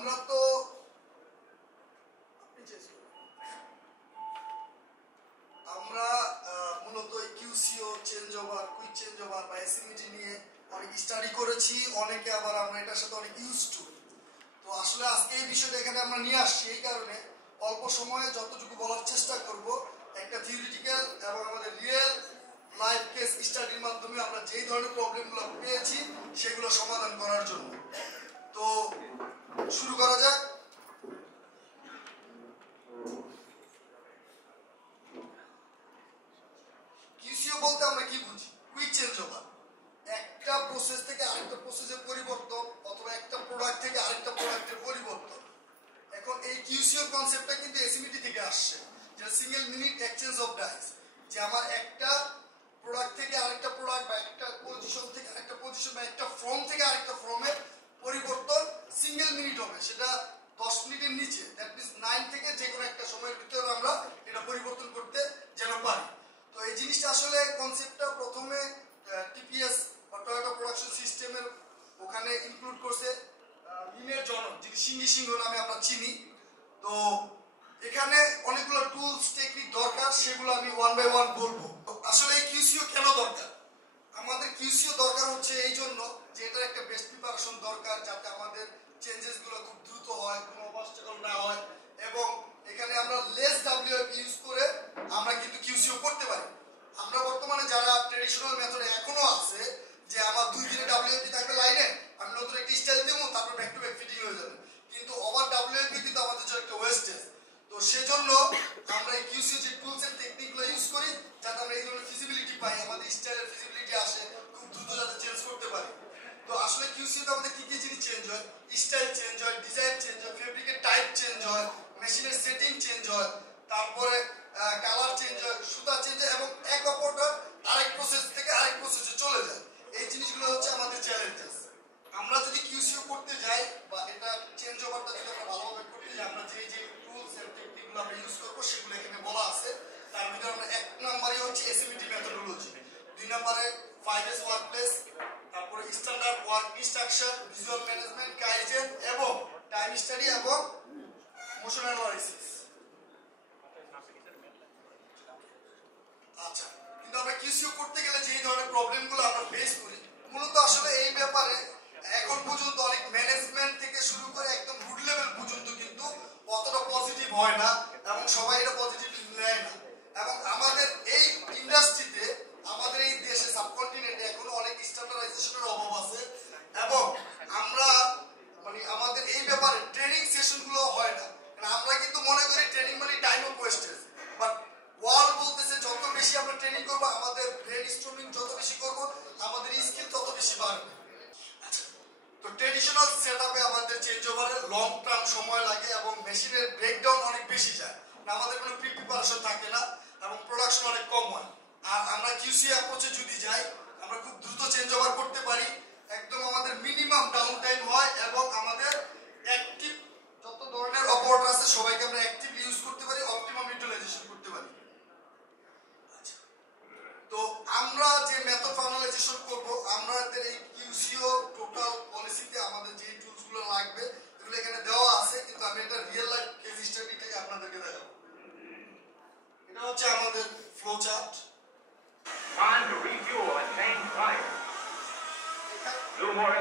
আমরা তো আমরা মূলত QCO change over, quick change over বা এসএমইটি নিয়ে অনেক স্টাডি করেছি, অনেকে আবার আমরা এটার সাথে অনেক ইউজ টু। তো আসলে আজকে এই বিষয়টা এখানে আমরা নিয়ে আসছি এই কারণে অল্প সময়ে যতটুকু বলার চেষ্টা করব একটা থিওরিটিক্যাল এবং আমাদের রিয়েল লাইফ কেস স্টাডির মাধ্যমে আমরা যেই ধরনের প্রবলেমগুলো পেয়েছি সেগুলো সমাধান করার জন্য। তো শুরু করা যাক। কিউসিও বলতে আমরা কি বুঝি? কুইক চেঞ্জ ওভার, একটা প্রসেস থেকে আরেকটা প্রসেসের পরিবর্তন অথবা একটা প্রোডাক্ট থেকে আরেকটা প্রোডাক্টের পরিবর্তন। এখন এই কিউসিও কনসেপ্টটা কিন্তু এসএমইটি থেকে আসছে, যেটা single minute exchange of dies, যে আমার একটা প্রোডাক্ট থেকে আরেকটা প্রোডাক্ট বা একটা পজিশন থেকে আরেকটা পজিশন বা একটা ফর্ম থেকে আরেকটা ফর্মের পরিবর্তন সিঙ্গেল মিনিট হবে, সেটা 10 মিনিটের নিচে, দ্যাট মিন্স 9 থেকে যে কোনো একটা সময়ের ভিতরে আমরা এটা পরিবর্তন করতে যেন পারি। তো এই জিনিসটা আসলে কনসেপ্টটা প্রথমে টিপিএস বা টয়োটা প্রোডাকশন সিস্টেমের ওখানে ইনক্লুড করছে লিনের জনক, যিনি সিংহি সিংহ নামে আমরা চিনি। তো এখানে অনেকগুলো টুলস টেকনিক দরকার, সেগুলো আমি ওয়ান বাই ওয়ান বলবো। আসলে এই কিউসিও কেন দরকার? আমাদের কিউসিও দরকার হচ্ছে এই জন্য যে এটার একটা বেস্ট প্রিপারেশন দরকার, যাতে আমাদের চেঞ্জেস গুলো খুব দ্রুত হয়, কোনো অবস্টাকল না হয়, এবং এখানে আমরা লেস ডাব্লিউআইপি ইউজ করে আমরা কিন্তু কিউসিও করতে পারি। আমরা বর্তমানে যারা ট্রেডিশনাল মেথডে এখনো আছে যে আমার 2 দিনে ডাব্লিউআইপি থাকবে লাইনে, আমি নতুন একটা স্টাইল দেবো, তারপর ব্যাক টু ব্যাক ফিটিং হয়ে যাবে, কিন্তু ওভার ডাব্লিউআইপি কিন্তু আমাদের জন্য একটা ওয়েস্টেজ। তো সেজন্য আমরা এই কিউসিও যে টুলস এন্ড টেকনিকগুলো ইউজ করি, যাতে আমরা এই ধরনের ফিজিবিলিটি পাই, আমাদের স্টাইলের ফিজিবিলিটি আসে, খুব দ্রুত যাতে চেঞ্জ করতে পারি। তো আসলে কিউসিওতে আমাদের কি কি জিনিস চেঞ্জ হয়? স্টাইল চেঞ্জ হয়, ডিজাইন চেঞ্জ হয়, ফেব্রিকের টাইপ চেঞ্জ হয়, মেশিনের সেটিং চেঞ্জ হয়, তারপরে কালার চেঞ্জ হয়, সুতা চেঞ্জ হয়, এবং এক অপরটা আরেক প্রসেস থেকে আরেক প্রসেসে চলে যায়। এই জিনিসগুলো হচ্ছে আমাদের চ্যালেঞ্জেস। আমরা যদি কিউসিও করতে যাই বা এটা চেঞ্জ ওভারটা যদি আমরা ভালোভাবে করতে যাই, আমরা যে যে টুলস এন্ড টেকনিকগুলো আমরা ইউজ করবো সেগুলো এখানে বলা আছে। তার ভিতরে আমরা 1 নম্বরে হচ্ছে এসএমইটি মেথোডোলজি, 2 নম্বরে 5S ওয়ার্কপ্লেস, তারপরে standard work instruction, visual management, kaizen এবং টাইম স্টাডি এবং মোশন অ্যানালাইসিস। আচ্ছা, কিন্তু আমরা কিউসিও করতে গেলে যে ধরনের প্রবলেমগুলো আমরা ফেস করি, মূলত আসলে এই ব্যাপারে এখন পর্যন্ত অনেক ম্যানেজমেন্ট থেকে শুরু করে একদম রুট লেভেল পর্যন্ত কিন্তু অতটা পজিটিভ হয় না, এবং সবাই এটা পজিটিভলি নেয় না। এবং আমাদের এই ইন্ডাস্ট্রিতে, আমাদের এই দেশে সাবকন্টিনেন্টে এখনো অনেক স্ট্যান্ডার্ডাইজেশনের অভাব আছে, এবং আমরা আমাদের এই ব্যাপারে ট্রেনিং সেশনগুলো হয় না। আমরা কিন্তু মনে করি ট্রেনিং মানে time of wastage, but world বলতেছে যত বেশি আমরা ট্রেনিং করবো, আমাদের ব্রেন স্টর্মিং যত বেশি করবো, আমাদের স্কিল তত বেশি বাড়বে। তো ট্রেডিশনাল সেটআপে আমাদের চেঞ্জ ওভারে লং টার্ম সময় লাগে এবং মেশিনের ব্রেকডাউন অনেক বেশি যায়, আমাদের কোনো প্রিপারেশন থাকে না এবং প্রোডাকশন অনেক কম হয়। আর আমরা কিউসি অ্যাপ্রোচে যদি যাই, আমরা খুব দ্রুত চেঞ্জ ওভার করতে পারি, একদম আমাদের মিনিমাম ডাউন টাইম হয়, এবং আমাদের অ্যাক্টিভ যত ধরনের অপারেটর আছে সবাইকে আমরা অ্যাক্টিভলি ইউজ করতে পারি, অপটিমাম ইউটিলাইজেশন করতে পারি। তো আমরা যে মেথড ফাইনালাইজেশন করব, আমাদের এই কিউসিও টোটাল পলিসিতে আমাদের যে টুলসগুলো লাগবে এগুলো এখানে দেওয়া আছে, কিন্তু আমি এটা রিয়েল লাইফ কেস স্টাডি থেকে আপনাদেরকে দেখাবো। এটা হচ্ছে আমাদের ফ্লো চার্ট।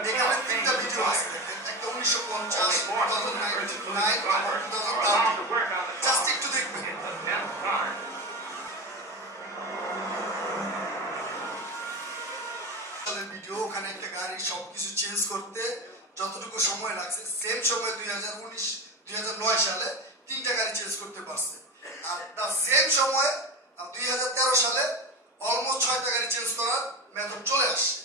এখানে 3টা ভিডিও আছে, একটা 1950, 2009 এবং 2013, জাস্ট একটু দেখবেন। ভিডিও, ওখানে একটা গাড়ি সবকিছু চেঞ্জ করতে যতটুকু সময় লাগছে, সেম সময় 2009 সালে 3টা গাড়ি চেঞ্জ করতে পারছে, আর তার সেম সময় 2013 সালে অলমোস্ট 6টা গাড়ি চেঞ্জ করার মেথড চলে আসছে।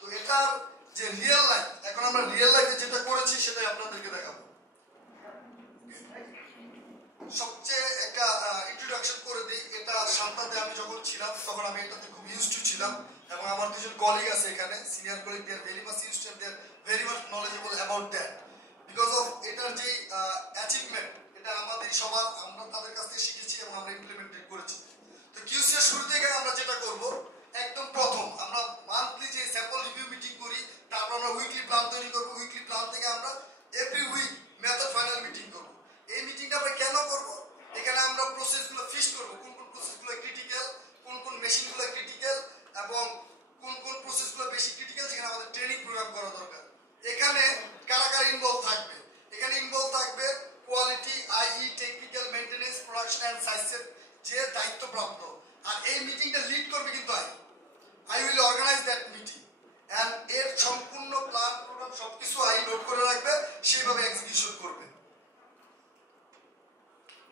তো এটার যে রিয়েল লাইফ, এখন আমরা রিয়েল লাইফে যেটা করেছি সেটাই আপনাদেরকে দেখাবো। সবচেয়ে একটা ইন্ট্রোডাকশন করে দিই। এটা সান্তাতে আমি যখন ছিলাম তখন আমি এটাতে খুব ইউজ টু ছিলাম, এবং আমার দুজন কলিগ আছে এখানে, senior colleague, they are very much use to, they are very much knowledgeable about that, because of এটার যে অ্যাচিভমেন্ট, এটা আমাদের সবার, আমরা তাদের কাছ থেকে শিখেছি এবং আমরা ইমপ্লিমেন্ট করেছি। তো কিউসি এর শুরু থেকে আমরা যেটা করব, একদম প্রথম আমরা মান্থলি যে স্যাম্পল রিভিউ মিটিং করি, তারপর আমরা উইকলি প্ল্যান তৈরি করব। উইকলি প্ল্যান থেকে আমরা এভরি উইক মেথড এই মিটিংটা লিড করবে কিন্তু I will organise that meeting and এর সম্পূর্ণ প্ল্যান প্রোগ্রাম সবকিছু আই নোট করে রাখবে, সেইভাবে এক্সিকিউশন করবে।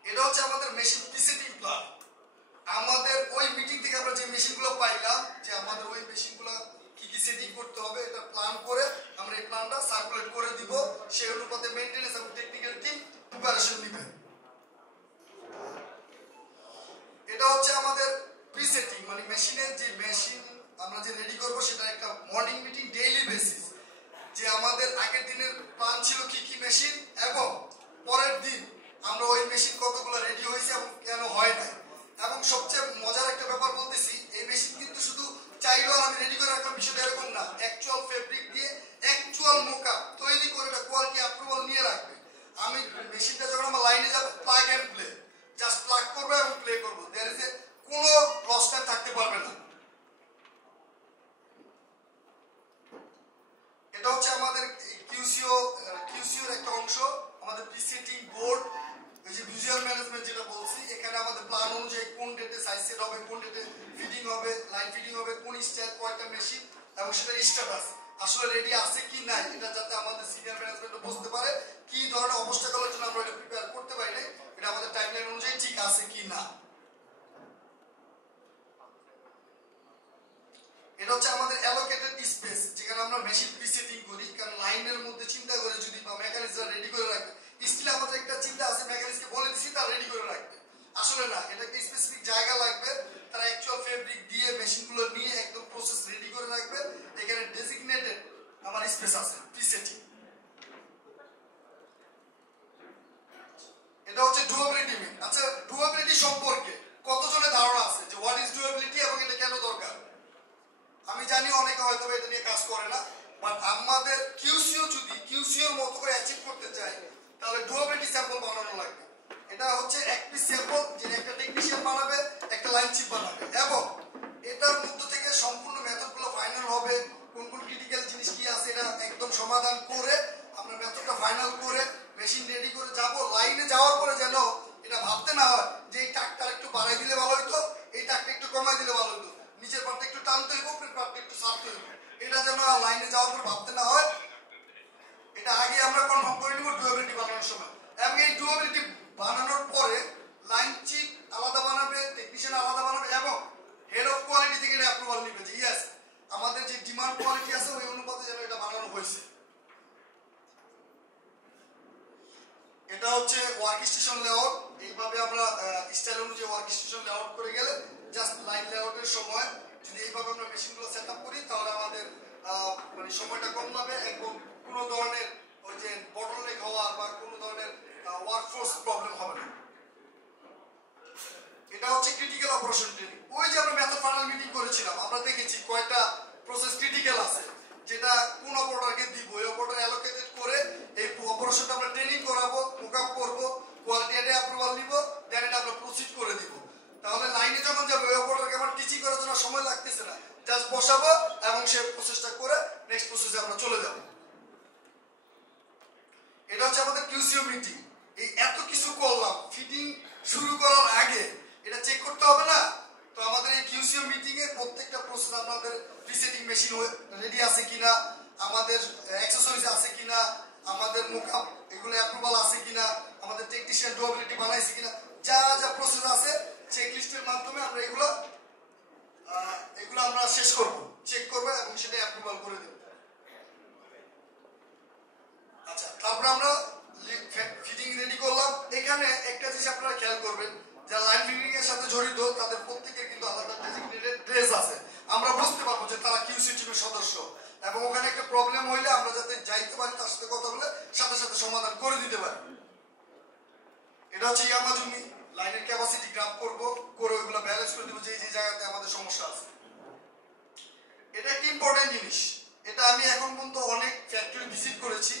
এটা হচ্ছে আমাদের মেশিন প্রিসেটিং প্ল্যান। আমাদের ওই মিটিং থেকে আমরা যে মেশিনগুলো পাইলাম, যে আমাদের ওই মেশিনগুলো কি কি সেটিং করতে হবে, এটা প্ল্যান করে আমরা এই প্ল্যানটা সার্কুলেট করে দিব। সেই অনুপাতে মেইনটেনেন্স এবং টেকনিক্যাল টিম প্রিপারেশন নেবে। এটা হচ্ছে আমাদের প্রিসেটিং, মানে মেশিনের যে মেশিন আমরা যে রেডি করব সেটা একটা মর্নিং মিটিং ডেইলি বেসিস, যে আমাদের আগের দিনের প্ল্যান ছিল কি কি মেশিন এবং পরের দিন আমরা ওই মেশিন কতগুলো রেডি হয়েছে এবং কেন হয় নাই। এবং সবচেয়ে মজার একটা ব্যাপার বলতেছি, এই মেশিন কিন্তু শুধু চাইলেও আমি রেডি করে রাখলাম, বিষয়টা এরকম না। অ্যাকচুয়াল ফেব্রিক দিয়ে অ্যাকচুয়াল মোকআপ তৈরি করে এটা কোয়ালিটি অ্যাপ্রুভাল নিয়ে রাখবে। আমি মেশিনটা যখন আমার লাইনে যাবে, plug and play, just plug করবো এবং প্লে করবো, দেয়ার ইজ এ কোনো লস টাইম থাকতে পারবে না। এটা হচ্ছে আমাদের কিউসিওর একটা অংশ, আমাদের প্রিসেটিং বোর্ড, এই যে ভিজুয়াল ম্যানেজমেন্ট যেটা বলছি, এখানে আমাদের প্ল্যান অনুযায়ী কোন ডেটে সাইজ সেট হবে, কোন ডেটে ফিটিং হবে, লাইন ফিটিং হবে, কোন স্টাইল, কয়টা মেশিন এবং সেটা স্ট্যাটাস আসলে রেডি আছে কি নাই, এটা যাতে আমাদের সিনিয়র ম্যানেজমেন্ট বুঝতে পারে কি ধরনের অবস্থাগুলোর জন্য আমরা এটা প্রিপেয়ার করতে পারি না, এটা আমাদের টাইমলাইন অনুযায়ী ঠিক আছে কি না। এটা হচ্ছে আমাদের অ্যালোকেটেড স্পেস, যেখানে আমরা মেশিন প্রিসেটিং করি। কারণ লাইনের মধ্যে চিন্তা করে যদি বা মেকানিজরা রেডি করে রাখবে, স্টিল আমাদের একটা চিন্তা আছে মেকানিজকে বলে দিছি তারা রেডি করে রাখবে, আসলে না, এটা একটা স্পেসিফিক জায়গা লাগবে। তারা অ্যাকচুয়াল ফেব্রিক দিয়ে মেশিনগুলো নিয়ে একদম প্রসেস রেডি করে রাখবে। এখানে ডেজিগনেটেড আমার স্পেস আছে প্রিসেটিং। এটা হচ্ছে ডুয়েবিলিটি মিট। আচ্ছা, ডুয়েবিলিটি সম্পর্কে কতজনের ধারণা আছে যে হোয়াট ইজ ডুয়েবিলিটি এবং এটা কেন দরকার? আমি জানি অনেকে হয়তো এটা নিয়ে কাজ করে না, বাট আমাদের কিউসিও যদি কিউসিওর মতো করে অ্যাচিভ করতে চাই তাহলে ডুয়েবিলিটি স্যাম্পল বানানো লাগবে। এটা হচ্ছে এক পিস স্যাম্পল, যেটা একটা টেকনিশিয়ান বানাবে, একটা লাইন চিপ বানাবে, এবং এটার মধ্যে থেকে সম্পূর্ণ মেথডগুলো ফাইনাল হবে। কোন কোন ক্রিটিক্যাল জিনিস কি আছে এটা একদম সমাধান করে আমরা মেথডটা ফাইনাল করে মেশিন রেডি করে যাব। লাইনে যাওয়ার পরে যেন এটা ভাবতে না হয় যে এই টাকটা একটু বাড়াই দিলে ভালো হইতো, এই টাকটা একটু কমাই দিলে ভালো হইতো, নিচের পার্টটা একটু টানতে হইব, উপরের পার্টটা একটু সারতে হইব, এটা যেন লাইনে যাওয়ার পর ভাবতে না হয়। এটা আগে আমরা কনফার্ম করে নিব ডুয়েবিলিটি বানানোর সময়। এবং এই ডুয়েবিলিটি বানানোর পরে লাইন চিপ আলাদা বানাবে, টেকনিশিয়ান আলাদা বানাবে, এবং হেড অফ কোয়ালিটি থেকে এটা অ্যাপ্রুভাল নিবে যে ইয়েস আমাদের যে ডিমান্ড কোয়ালিটি আছে ওই অনুপাতে যেন এটা বানানো হয়েছে। এটা হচ্ছে ওয়ার্ক স্টেশন লেআউট। এইভাবে আমরা স্টাইল অনুযায়ী ওয়ার্ক স্টেশন লেআউট করে গেলে জাস্ট লাইন লেআউটের সময় যদি এইভাবে আমরা মেশিনগুলো সেট আপ করি তাহলে আমাদের মানে সময়টা কম লাগবে এবং কোনো ধরনের ওই যে বটলনেক হওয়া বা কোনো ধরনের ওয়ার্কফোর্স প্রবলেম হবে না। এটা হচ্ছে ক্রিটিক্যাল অপারেশন ট্রেনিং। ওই যে আমরা মেথড ফাইনাল মিটিং করেছিলাম, আমরা দেখেছি কয়টা প্রসেস ক্রিটিক্যাল আছে, যেটা কোন অপারেটরকে দিব, ওই অপারেটর অ্যালোকেটেড করে এই অপারেশনটা আমরা ট্রেনিং করাবো, মোকআপ করব, কোয়ালিটি এটা অ্যাপ্রুভাল নিব, দেন এটা আমরা প্রসিড করে দিব। তাহলে লাইনে যখন যাবে ওই অপারেটরকে আমার টিচিং করার জন্য সময় লাগতেছে না, জাস্ট বসাবো এবং সে প্রসেসটা করে নেক্সট প্রসেসে আমরা চলে যাব। এটা হচ্ছে আমাদের কিউসিও মিটিং। এই এত কিছু করলাম, ফিটিং শুরু করার আগে এটা চেক করতে হবে না? তো আমাদের এই কিউসিও মিটিং এর প্রত্যেকটা প্রসেস আমাদের প্রিসেটিং মেশিন রেডি আছে কিনা, আমাদের অ্যাকসেসরিজ আছে কিনা, আমাদের মোকআপ এগুলো অ্যাপ্রুভাল আছে কিনা, আমাদের টেকনিশিয়ান ডুয়েবিলিটি বানাইছে কিনা, যা যা প্রসেস আছে চেক লিস্টের মাধ্যমে আমরা এগুলো আমরা শেষ করব, চেক করব এবং সেটা অ্যাপ্রুভাল করে দেব। আচ্ছা, তারপর আমরা ফিটিং রেডি করলাম। এখানে একটা জিনিস আপনারা খেয়াল করবেন, যারা লাইন ফিটিং এর সাথে জড়িত তাদের প্রত্যেকের কিন্তু আলাদা ডেজিগনেটেড ড্রেস আছে। আমরা বুঝতে পারবো যে তারা কিউসি টিমের সদস্য, এবং ওখানে একটা প্রবলেম হইলে আমরা যাতে যাইতে পারি তার সাথে কথা বলে সাথে সাথে সমাধান করে দিতে পারি। এটা হচ্ছে ইয়ামাজুমি, লাইনের ক্যাপাসিটি গ্রাফ করব, করে ওইগুলো ব্যালেন্স করে দিব যে যে জায়গাতে আমাদের সমস্যা আছে। এটা একটা ইম্পর্টেন্ট জিনিস। এটা আমি এখন পর্যন্ত অনেক ফ্যাক্টরি ভিজিট করেছি,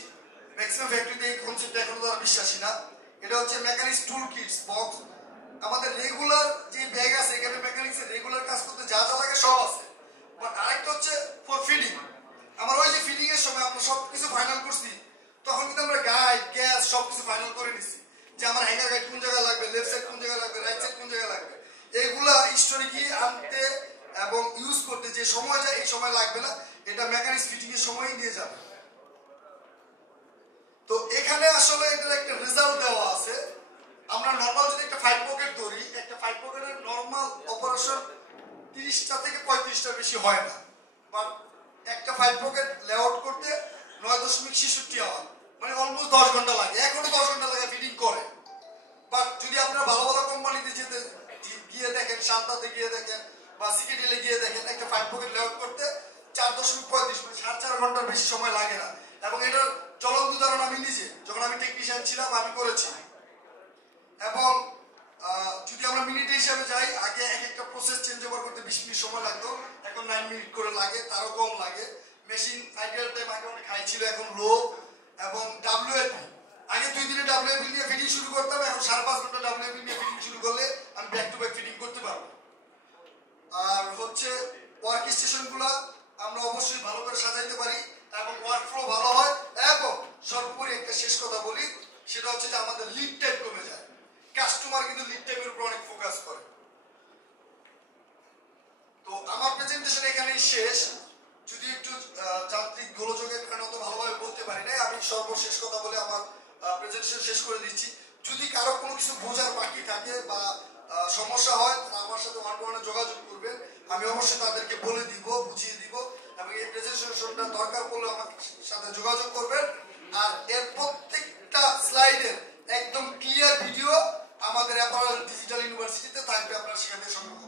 ম্যাক্সিমাম ফ্যাক্টরিতে এই কনসেপ্ট এখনো তারা বিশ্বাসী না। এটা হচ্ছে মেকানিক্স টুল কিটস বক্স। আমাদের রেগুলার যে ব্যাগ আছে এখানে মেকানিক্সের রেগুলার কাজ করতে যা যা লাগে সব আছে, বাট আরেকটা হচ্ছে ফর ফিডিং। আমার ওই যে ফিডিং এর সময় আমরা সবকিছু ফাইনাল করছি, তখন কিন্তু আমরা গাইড গ্যাস সবকিছু ফাইনাল করে নিছি যে আমার হ্যাঙ্গার গাইড কোন জায়গায় লাগবে, লেফট সাইড কোন জায়গায় লাগবে, রাইট সাইড কোন জায়গায় লাগবে। এগুলা স্টোরি কি আনতে এবং ইউজ করতে যে সময় যায় এই সময় লাগবে না, এটা মেকানিক্স ফিটিং এর সময় নিয়ে যাবে। তো এখানে আসলে এটার একটা রেজাল্ট দেওয়া আছে। আমরা নরমাল যদি একটা 5 পকেট ধরি, একটা 5 পকেটের নরমাল অপারেশন 30টা থেকে 35টা বেশি হয় না, বাট একটা 5 পকেট লেআউট করতে 9.66 আওয়ার, মানে অলমোস্ট 10 ঘন্টা লাগে। এখনো 10 ঘন্টা লাগে ফিটিং করে। বাট যদি আপনারা ভালো ভালো কোম্পানিতে যেতে গিয়ে দেখেন, শান্তাতে গিয়ে দেখেন বা সিকেডিলে গিয়ে দেখেন, একটা 5 পকেট লেআউট করতে 4.35 মানে 4.5 ঘন্টার বেশি সময় লাগে না। এবং এটার চলন্ত উদাহরণ আমি নিজে, যখন আমি টেকনিশিয়ান ছিলাম আমি করেছি। এবং যদি আমরা মিনিট হিসাবে যাই, আগে এক একটা প্রসেস চেঞ্জ ওভার করতে 20 মিনিট সময় লাগতো, এখন 9 মিনিট করে লাগে, তারও কম লাগে। মেশিন আইডিয়াল টাইম আগে অনেক হাই ছিল, এখন লো। এবং ডাব্লিউএপি আগে 2 দিনে ডাব্লিউএপি নিয়ে ফিটিং শুরু করতাম, এখন 5.5 ঘন্টা ডাব্লিউএপি নিয়ে ফিটিং শুরু করলে আমি ব্যাক টু ব্যাক ফিটিং করতে পারবো। আর হচ্ছে ওয়ার্ক স্টেশনগুলো আমরা অবশ্যই ভালো করে সাজাইতে পারি এবং ওয়ার্ক ফ্লো ভালো হয়। এবং সর্বোপরি একটা শেষ কথা বলি, সেটা হচ্ছে যে আমাদের লিড টাইম কমে যায়। কাস্টমার কিন্তু লিড টাইমের উপর অনেক ফোকাস করে। তো আমার প্রেজেন্টেশন এখানেই শেষ। যদি একটু যান্ত্রিক গোলযোগের কারণে অত ভালোভাবে বলতে পারি নাই, আমি সর্বশেষ কথা বলে আমার প্রেজেন্টেশন শেষ করে দিচ্ছি। যদি কারো কোনো কিছু বোঝার বাকি থাকে বা সমস্যা হয়, তারা আমার সাথে ওয়ান টু ওয়ানে যোগাযোগ করবেন, আমি অবশ্যই তাদেরকে বলে দিব, বুঝিয়ে দিব। এবং এই প্রেজেন্টেশনটা দরকার পড়লে আমার সাথে যোগাযোগ করবেন। আর এর প্রত্যেকটা স্লাইডের একদম ক্লিয়ার ভিডিও আমাদের অ্যাপারেল ডিজিটাল ইউনিভার্সিটিতে থাকবে, আপনারা সেখানে সংগ্রহ